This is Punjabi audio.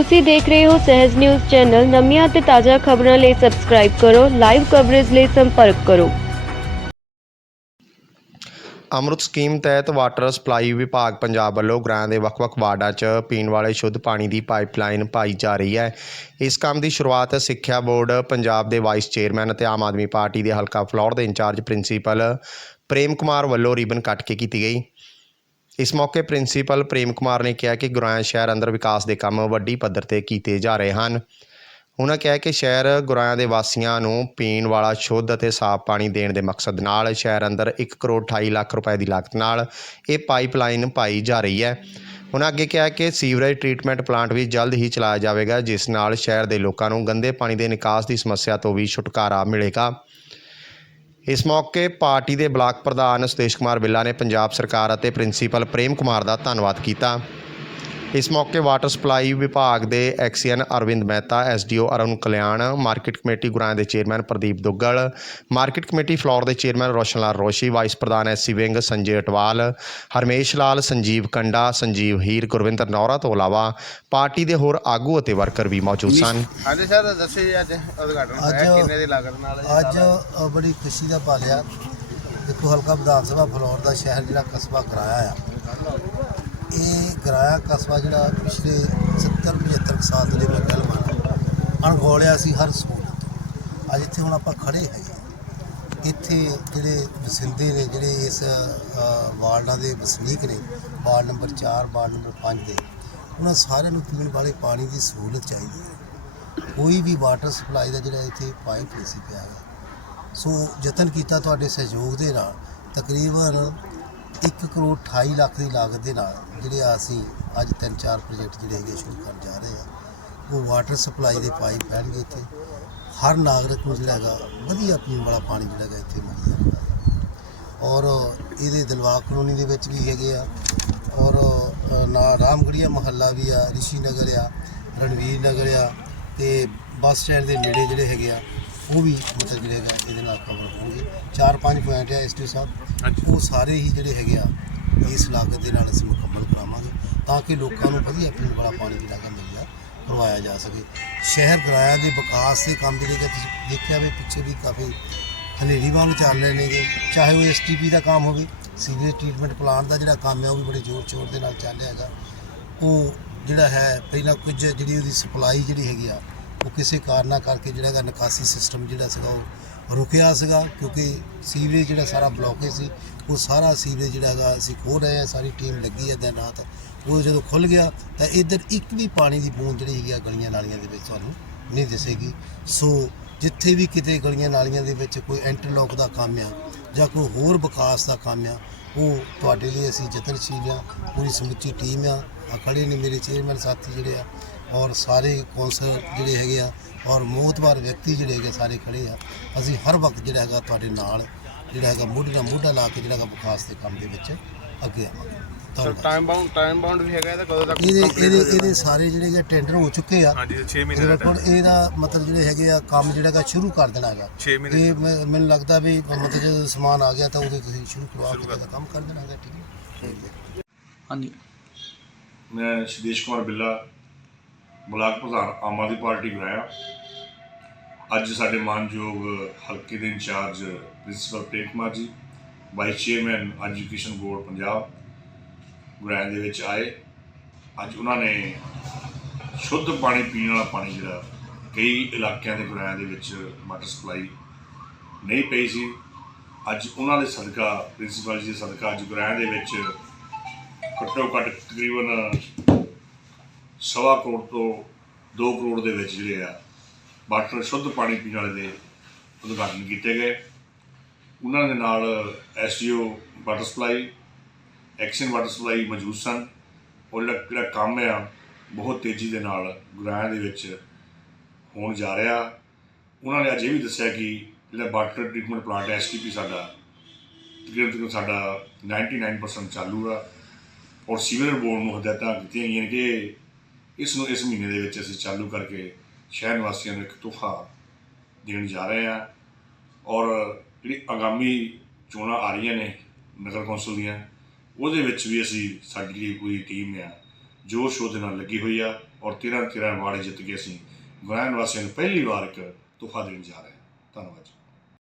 ਤੁਸੀਂ ਦੇਖ ਰਹੇ ਹੋ ਸਹਿਜ ਨਿਊਜ਼ ਚੈਨਲ। ਨਵੀਆਂ ਅਤੇ ਤਾਜ਼ਾ ਖਬਰਾਂ ਲਈ ਸਬਸਕ੍ਰਾਈਬ ਕਰੋ ਲਾਈਵ ਕਵਰੇਜ ਲਈ ਸੰਪਰਕ ਕਰੋ। ਅੰਮ੍ਰਿਤ ਸਕੀਮ ਤਹਿਤ ਵਾਟਰ ਸਪਲਾਈ ਵਿਭਾਗ ਪੰਜਾਬ ਵੱਲੋਂ ਗ੍ਰਾਂ ਦੇ ਵੱਖ-ਵੱਖ ਵਾਰਡਾਂ 'ਚ ਪੀਣ ਵਾਲੇ ਸ਼ੁੱਧ ਪਾਣੀ ਦੀ ਪਾਈਪਲਾਈਨ ਪਾਈ ਜਾ ਰਹੀ ਹੈ। ਇਸ ਕੰਮ ਦੀ ਸ਼ੁਰੂਆਤ ਸਿੱਖਿਆ ਬੋਰਡ, ਪੰਜਾਬ ਦੇ ਵਾਈਸ ਚੇਅਰਮੈਨ ਅਤੇ ਆਮ ਆਦਮੀ ਪਾਰਟੀ ਦੇ ਹਲਕਾ ਫਲੌਰ ਦੇ ਇੰਚਾਰਜ ਪ੍ਰਿੰਸੀਪਲ ਪ੍ਰੇਮ ਕੁਮਾਰ ਵੱਲੋਂ ਰਿਬਨ ਕੱਟ ਕੇ ਕੀਤੀ ਗਈ। ਇਸ ਮੌਕੇ ਪ੍ਰਿੰਸੀਪਲ ਪ੍ਰੇਮ ਕੁਮਾਰ ਨੇ ਕਿਹਾ ਕਿ ਗੁਰਾਇਆ ਸ਼ਹਿਰ ਅੰਦਰ ਵਿਕਾਸ ਦੇ ਕੰਮ ਵੱਡੀ ਪੱਧਰ ਤੇ ਕੀਤੇ ਜਾ ਰਹੇ ਹਨ। ਉਹਨਾਂ ਕਿਹਾ ਕਿ ਸ਼ਹਿਰ ਗੁਰਾਇਆ ਦੇ ਵਾਸੀਆਂ ਨੂੰ ਪੀਣ ਵਾਲਾ ਸ਼ੁੱਧ ਅਤੇ ਸਾਫ਼ ਪਾਣੀ ਦੇਣ ਦੇ ਮਕਸਦ ਨਾਲ ਸ਼ਹਿਰ ਅੰਦਰ 1 ਕਰੋੜ 28 ਲੱਖ ਰੁਪਏ ਦੀ ਲਾਗਤ ਨਾਲ ਇਹ ਪਾਈਪਲਾਈਨ ਪਾਈ ਜਾ ਰਹੀ ਹੈ। ਉਹਨਾਂ ਅੱਗੇ ਕਿਹਾ ਕਿ ਸੀਵਰੇਜ ਟ੍ਰੀਟਮੈਂਟ ਪਲਾਂਟ ਵੀ ਜਲਦ ਹੀ ਚਲਾਇਆ ਜਾਵੇਗਾ, ਜਿਸ ਨਾਲ ਸ਼ਹਿਰ ਦੇ ਲੋਕਾਂ ਨੂੰ ਗੰਦੇ ਪਾਣੀ ਦੇ ਨਿਕਾਸ ਦੀ ਸਮੱਸਿਆ ਤੋਂ ਵੀ ਛੁਟਕਾਰਾ ਮਿਲੇਗਾ। ਇਸ ਮੌਕੇ ਪਾਰਟੀ ਦੇ ਬਲਾਕ ਪ੍ਰਧਾਨ ਸੁਦੇਸ਼ ਕੁਮਾਰ ਬਿੱਲਾ ਨੇ ਪੰਜਾਬ ਸਰਕਾਰ ਅਤੇ ਪ੍ਰਿੰਸੀਪਲ ਪ੍ਰੇਮ ਕੁਮਾਰ ਦਾ ਧੰਨਵਾਦ ਕੀਤਾ। ਇਸ ਮੌਕੇ ਵਾਟਰ ਸਪਲਾਈ ਵਿਭਾਗ ਦੇ XEN Arvind Mehta SDO Arun Kalyan market committee ਗੁਰਾਂ ਦੇ chairman Pradeep Duggal market committee Phillaur ਦੇ ਚੇਅਰਮੈਨ ਰੋਸ਼ਨ ਲਾਲ ਰੋਸ਼ੀ ਵਾਈਸ ਪ੍ਰਧਾਨ SC wing Sanjay Atwal Harmesh Lal Sanjeev Kanda Sanjeev Heer Gurvinder Nora ਤੋਂ ਇਲਾਵਾ ਪਾਰਟੀ ਦੇ ਹੋਰ ਆਗੂ ਅਤੇ ਵਰਕਰ ਵੀ ਮੌਜੂਦ ਸਨ। ਹਾਂਜੀ ਸਰ ਦੱਸੋ ਜੀ ਅੱਜ ਉਦਘਾਟਨ ਹੋਇਆ ਕਿੰਨੇ ਦੀ ਲਾਗਤ ਨਾਲ ਅੱਜ ਬੜੀ ਖੁਸ਼ੀ ਦਾ ਪਲ ਆ ਦੇਖੋ ਹਲਕਾ ਵਿਧਾਨ ਸਭਾ ਫਲੌਰ ਦਾ ਸ਼ਹਿਰ ਜਿਹੜਾ ਕਸਬਾ ਕਰਾਇਆ ਆ। ਇਹ ਗਰਾਇਆ ਕਸਬਾ ਜਿਹੜਾ ਪਿਛਲੇ 70 75 ਸਾਲ ਤੋਂ ਲੈ ਮੈਂ ਕਹਿ ਲਵਾਂ ਅਣਗੌਲਿਆ ਸੀ ਹਰ ਸਹੂਲਤ ਤੋਂ। ਅੱਜ ਇੱਥੇ ਹੁਣ ਆਪਾਂ ਖੜੇ ਹੈਗੇ ਇੱਥੇ ਜਿਹੜੇ ਵਸਿੰਦੇ ਨੇ, ਜਿਹੜੇ ਇਸ ਵਾਰਡਾਂ ਦੇ ਵਸਨੀਕ ਨੇ, ਵਾਰਡ ਨੰਬਰ 4 ਵਾਰਡ ਨੰਬਰ 5 ਦੇ, ਉਹਨਾਂ ਸਾਰਿਆਂ ਨੂੰ ਪੀਣ ਵਾਲੇ ਪਾਣੀ ਦੀ ਸਹੂਲਤ ਚਾਹੀਦੀ ਹੈ। ਕੋਈ ਵੀ ਵਾਟਰ ਸਪਲਾਈ ਦਾ ਜਿਹੜਾ ਇੱਥੇ ਪਾਈਪ ਨਹੀਂ ਸੀ ਪਿਆ ਹੈਗਾ। ਸੋ ਯਤਨ ਕੀਤਾ ਤੁਹਾਡੇ ਸਹਿਯੋਗ ਦੇ ਨਾਲ ਤਕਰੀਬਨ 1 ਕਰੋੜ 28 ਲੱਖ ਦੀ ਲਾਗਤ ਦੇ ਨਾਲ ਜਿਹੜੇ ਆ ਅਸੀਂ ਅੱਜ ਤਿੰਨ ਚਾਰ ਪ੍ਰੋਜੈਕਟ ਜਿਹੜੇ ਹੈਗੇ ਸ਼ੁਰੂ ਕਰਨ ਜਾ ਰਹੇ ਆ ਉਹ ਵਾਟਰ ਸਪਲਾਈ ਦੇ ਪਾਈਪ ਪੈਣਗੇ ਇੱਥੇ। ਹਰ ਨਾਗਰਿਕ ਨੂੰ ਜਿਹੜਾ ਹੈਗਾ ਵਧੀਆ ਪੀਣ ਵਾਲਾ ਪਾਣੀ ਜਿਹੜਾ ਹੈਗਾ ਇੱਥੇ ਮਿਲਦਾ ਔਰ ਇਹਦੇ ਦਿਲਵਾਗ ਕਲੋਨੀ ਦੇ ਵਿੱਚ ਵੀ ਹੈਗੇ ਆ। ਔਰ ਅ, ਨਾ ਰਾਮਗੜੀਆ ਮਹੱਲਾ ਵੀ ਆ ਰਿਸ਼ੀ ਨਗਰ ਆ ਰਣਵੀਰ ਨਗਰ ਆ ਤੇ ਬੱਸ ਸਟੈਂਡ ਦੇ ਨੇੜੇ ਜਿਹੜੇ ਹੈਗੇ ਆ ਉਹ ਵੀ ਮਤਲਬ ਜਿਹੜੇ ਹੈਗਾ ਇਹਦੇ ਨਾਲ ਕਵਰ ਹੋਣਗੇ। ਚਾਰ ਪੰਜ ਪੁਆਇੰਟ ਆ ਐਸਟੀ ਸਾਹਿਬ ਉਹ ਸਾਰੇ ਹੀ ਜਿਹੜੇ ਹੈਗੇ ਆ ਇਸ ਲਾਗਤ ਦੇ ਨਾਲ ਅਸੀਂ ਮੁਕੰਮਲ ਕਰਾਵਾਂਗੇ ਤਾਂ ਕਿ ਲੋਕਾਂ ਨੂੰ ਵਧੀਆ ਪੀਣ ਵਾਲਾ ਪਾਣੀ ਜਿਹੜਾ ਹੈਗਾ ਮੁਹੱਈਆ ਕਰਵਾਇਆ ਜਾ ਸਕੇ। ਸ਼ਹਿਰ ਗਰਾਇਆ ਦੇ ਵਿਕਾਸ ਦੇ ਕੰਮ ਜਿਹੜੇ ਕਿ ਤੁਸੀਂ ਦੇਖਿਆ ਵੀ ਪਿੱਛੇ ਵੀ ਕਾਫੀ ਹਨੇਰੀ ਵਾਂਗ ਚੱਲ ਰਹੇ ਨੇਗੇ। ਚਾਹੇ ਉਹ ਐਸਟੀਪੀ ਦਾ ਕੰਮ ਹੋਵੇ ਸੀਵਰੇਜ ਟ੍ਰੀਟਮੈਂਟ ਪਲਾਂਟ ਦਾ ਜਿਹੜਾ ਕੰਮ ਹੈ ਉਹ ਵੀ ਬੜੇ ਜ਼ੋਰ ਸ਼ੋਰ ਦੇ ਨਾਲ ਚੱਲ ਰਿਹਾ ਹੈਗਾ। ਉਹ ਜਿਹੜਾ ਹੈ ਪਹਿਲਾਂ ਕੁਝ ਜਿਹੜੀ ਉਹਦੀ ਸਪਲਾਈ ਜਿਹੜੀ ਹੈਗੀ ਆ ਉਹ ਕਿਸੇ ਕਾਰਨਾਂ ਕਰਕੇ ਜਿਹੜਾ ਹੈਗਾ ਨਿਕਾਸੀ ਸਿਸਟਮ ਜਿਹੜਾ ਸੀਗਾ ਉਹ ਰੁਕਿਆ ਸੀਗਾ, ਕਿਉਂਕਿ ਸੀਵਰੇਜ ਜਿਹੜਾ ਸਾਰਾ ਬਲੌਕੇਜ ਸੀ, ਉਹ ਸਾਰਾ ਸੀਵਰੇਜ ਜਿਹੜਾ ਹੈਗਾ ਅਸੀਂ ਖੋਲ ਰਹੇ ਹਾਂ, ਸਾਰੀ ਟੀਮ ਲੱਗੀ ਹੈ ਦਿਨ ਰਾਤ। ਉਹ ਜਦੋਂ ਖੁੱਲ ਗਿਆ ਤਾਂ ਇੱਧਰ ਇੱਕ ਵੀ ਪਾਣੀ ਦੀ ਬੂੰਦ ਜਿਹੜੀ ਹੈਗੀ ਆ ਗਲੀਆਂ ਨਾਲੀਆਂ ਦੇ ਵਿੱਚ ਤੁਹਾਨੂੰ ਨਹੀਂ ਦਿਸੇਗੀ। ਸੋ ਜਿੱਥੇ ਵੀ ਕਿਤੇ ਗਲੀਆਂ ਨਾਲੀਆਂ ਦੇ ਵਿੱਚ ਕੋਈ ਇੰਟਰਲੋਕ ਦਾ ਕੰਮ ਆ ਜਾਂ ਕੋਈ ਹੋਰ ਵਿਕਾਸ ਦਾ ਕੰਮ ਆ, ਉਹ ਤੁਹਾਡੇ ਲਈ ਅਸੀਂ ਯਤਨਸ਼ੀਲ ਆ ਪੂਰੀ ਸਮੁੱਚੀ ਟੀਮ ਆ। ਆ ਖੜੇ ਨੇ ਮੇਰੇ ਚੇਅਰਮੈਨ ਸਾਥੀ ਜਿਹੜੇ ਆ ਔਰ ਸਾਰੇ ਕੌਂਸਲ ਜਿਹੜੇ ਹੈਗੇ ਆ ਔਰ ਮੋਹਤਵਾਰ ਵਿਅਕਤੀ ਜਿਹੜੇ ਹੈਗੇ ਸਾਰੇ ਖੜੇ ਆ। ਅਸੀਂ ਹਰ ਵਕਤ ਜਿਹੜਾ ਹੈਗਾ ਤੁਹਾਡੇ ਨਾਲ ਜਿਹੜਾ ਹੈਗਾ ਮੋਢੇ ਨਾਲ ਮੋਢਾ ਲਾ ਕੇ ਜਿਹੜਾ ਹੈਗਾ ਵਿਕਾਸ ਦੇ ਕੰਮ ਦੇ ਵਿੱਚ ਅੱਗੇ ਆਵਾਂਗੇ। ਸਰ ਧੰਨਵਾਦ। ਟਾਈਮ ਬਾਉਂਡ ਟਾਈਮ ਬਾਉਂਡ ਵੀ ਹੈਗਾ ਇਹਦਾ ਕਦੋਂ ਤੱਕ ਇਹਦੇ ਇਹਦੇ? ਇਹਦੇ ਸਾਰੇ ਜਿਹੜੇ ਹੈਗੇ ਟੈਂਡਰ ਹੋ ਚੁੱਕੇ ਆ। ਹਾਂਜੀ 6 ਮਹੀਨੇ ਦਾ time। ਹੁਣ ਇਹਦਾ ਮਤਲਬ ਜਿਹੜੇ ਹੈਗੇ ਆ ਕੰਮ ਜਿਹੜਾ ਹੈਗਾ ਸ਼ੁਰੂ ਕਰ ਦੇਣਾ ਹੈਗਾ। ਛੇ ਮਹੀਨੇ ਇਹ ਮੈਨੂੰ ਲੱਗਦਾ ਵੀ ਮਤਲਬ ਜਦੋਂ ਸਮਾਨ ਆ ਗਿਆ ਤਾਂ ਉਹਦੇ ਤੁਸੀਂ ਸ਼ੁਰੂ ਕਰਵਾ ਕੇ ਇਹਦਾ ਕੰਮ ਕਰ ਦੇਣਾ ਹੈਗਾ ਠੀਕ ਹੈ? ਹਾਂਜੀ। ਮੈਂ ਸ਼ਿਦੇਸ਼ ਕੁਮਾਰ ਬਿੱਲਾ ਬਲਾਕ ਪ੍ਰਧਾਨ ਆਮ ਆਦਮੀ ਪਾਰਟੀ ਬਣਾਇਆ ਅੱਜ ਸਾਡੇ ਮਾਨਯੋਗ ਹਲਕੇ ਦੇ incharge principal Prem Kumar ji, vice chairman education board Punjab ਗੁਰੈਨ ਦੇ ਵਿੱਚ ਆਏ। ਅੱਜ ਉਹਨਾਂ ਨੇ ਸ਼ੁੱਧ ਪਾਣੀ ਪੀਣ ਵਾਲਾ ਪਾਣੀ ਜਿਹੜਾ ਕਈ ਇਲਾਕਿਆਂ ਦੇ ਗੁਰੈਨ ਦੇ ਵਿੱਚ ਵਾਟਰ ਸਪਲਾਈ ਨਹੀਂ ਪਈ ਸੀ। ਅੱਜ ਉਹਨਾਂ ਦੇ ਸਦਕਾ, ਪ੍ਰਿੰਸੀਪਲ ਜੀ ਦੇ ਸਦਕਾ ਅੱਜ ਗੁਰੈਨ ਦੇ ਵਿੱਚ ਘੱਟੋ ਘੱਟ ਤਕਰੀਬਨ ਸਵਾ ਕਰੋੜ ਤੋਂ 2 ਕਰੋੜ ਦੇ ਵਿੱਚ ਜਿਹੜੇ ਆ ਵਾਟਰ ਸ਼ੁੱਧ ਪਾਣੀ ਪੀਣ ਵਾਲੇ ਦੇ ਉਦਘਾਟਨ ਕੀਤੇ ਗਏ। ਉਹਨਾਂ ਦੇ ਨਾਲ SDO water supply, XEN water supply ਮੌਜੂਦ ਸਨ। ਉਹ ਜਿਹੜਾ ਜਿਹੜਾ ਕੰਮ ਆ, ਬਹੁਤ ਤੇਜ਼ੀ ਦੇ ਨਾਲ ਗੁਰਾਇਆ ਦੇ ਵਿੱਚ ਹੋਣ ਜਾ ਰਿਹਾ। ਉਹਨਾਂ ਨੇ ਅੱਜ ਇਹ ਵੀ ਦੱਸਿਆ ਕਿ ਜਿਹੜਾ ਵਾਟਰ ਟ੍ਰੀਟਮੈਂਟ ਪਲਾਂਟ ਐਸਟੀਪੀ ਸਾਡਾ, ਤਕਰੀਬਨ ਤਕਰੀਬਨ ਸਾਡਾ 99% ਚਾਲੂ ਆ। ਔਰ ਸੀਵਰੇਜ ਬੋਰਡ ਨੂੰ ਹਦਾਇਤਾਂ ਦਿੱਤੀਆਂ ਗਈਆਂ ਕਿ ਇਸ ਨੂੰ ਇਸ ਮਹੀਨੇ ਦੇ ਵਿੱਚ ਅਸੀਂ ਚਾਲੂ ਕਰਕੇ ਸ਼ਹਿਰ ਨਿਵਾਸੀਆਂ ਨੂੰ ਇੱਕ ਤੋਹਫਾ ਦੇਣ ਜਾ ਰਹੇ ਹਾਂ। ਔਰ ਜਿਹੜੀ ਆਗਾਮੀ ਚੋਣਾਂ ਆ ਰਹੀਆਂ ਨੇ ਨਗਰ ਕੌਂਸਲ ਦੀਆਂ, ਉਹਦੇ ਵਿੱਚ ਵੀ ਅਸੀਂ ਸਾਡੀ ਜਿਹੜੀ ਪੂਰੀ ਟੀਮ ਆ, ਜੋਰ ਸ਼ੋਰ ਦੇ ਨਾਲ ਲੱਗੀ ਹੋਈ ਆ ਔਰ 13 13 ਵਾਰਡ ਜਿੱਤ ਕੇ ਅਸੀਂ ਗੁਰਾਂ ਵਾਸੀਆਂ ਨੂੰ ਪਹਿਲੀ ਵਾਰ ਇੱਕ ਤੋਹਫਾ ਦੇਣ ਜਾ ਰਹੇ ਹਾਂ। ਧੰਨਵਾਦ ਜੀ।